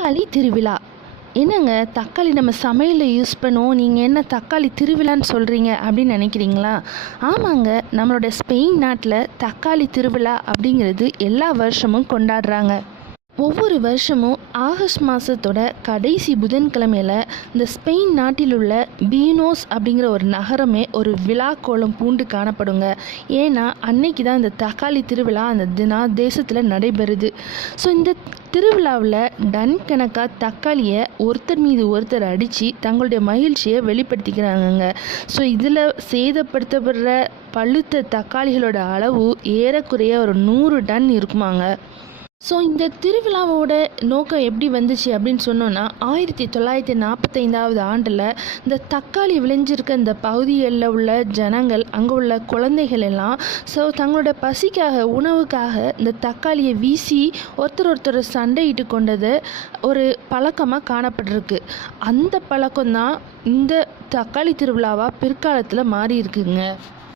தக்காளி திருவிழா. என்னங்க தக்காளி நம்ம சமையலில் யூஸ் பண்ணுவோம் நீங்கள் என்ன தக்காளி திருவிழான்னு சொல்கிறீங்க அப்படின்னு நினைக்கிறீங்களா? ஆமாங்க நம்மளோட ஸ்பெயின் நாட்டில் தக்காளி திருவிழா அப்படிங்கிறது எல்லா வருஷமும் கொண்டாடுறாங்க. ஒவ்வொரு வருஷமும் ஆகஸ்ட் மாதத்தோட கடைசி புதன்கிழமையில் இந்த ஸ்பெயின் நாட்டில் உள்ள பீனோஸ் அப்படிங்கிற ஒரு நகரமே ஒரு விழா கோலம் பூண்டு காணப்படுங்க. ஏன்னா அன்னைக்கு தான் இந்த தக்காளி திருவிழா அந்த தினா தேசத்தில் நடைபெறுது. ஸோ இந்த திருவிழாவில் டன் கணக்காக தக்காளியை ஒருத்தர் மீது ஒருத்தர் அடித்து தங்களுடைய மகிழ்ச்சியை வெளிப்படுத்திக்கிறாங்கங்க. ஸோ இதில் சேதப்படுத்தப்படுற பழுத்த தக்காளிகளோட அளவு ஏறக்குறைய ஒரு நூறு டன் இருக்குமாங்க. ஸோ இந்த திருவிழாவோட நோக்கம் எப்படி வந்துச்சு அப்படின்னு சொன்னோன்னா ஆயிரத்தி தொள்ளாயிரத்தி நாற்பத்தைந்தாவது ஆண்டில் இந்த தக்காளி விளைஞ்சிருக்க இந்த பகுதிகளில் உள்ள ஜனங்கள் அங்கே உள்ள குழந்தைகள் எல்லாம் ஸோ தங்களோட பசிக்காக உணவுக்காக இந்த தக்காளியை வீசி ஒருத்தர் ஒருத்தர் சண்டையிட்டு கொண்டது ஒரு பழக்கமாக காணப்பட்டிருக்கு. அந்த பழக்கம்தான் இந்த தக்காளி திருவிழாவாக பிற்காலத்தில் மாறி இருக்குங்க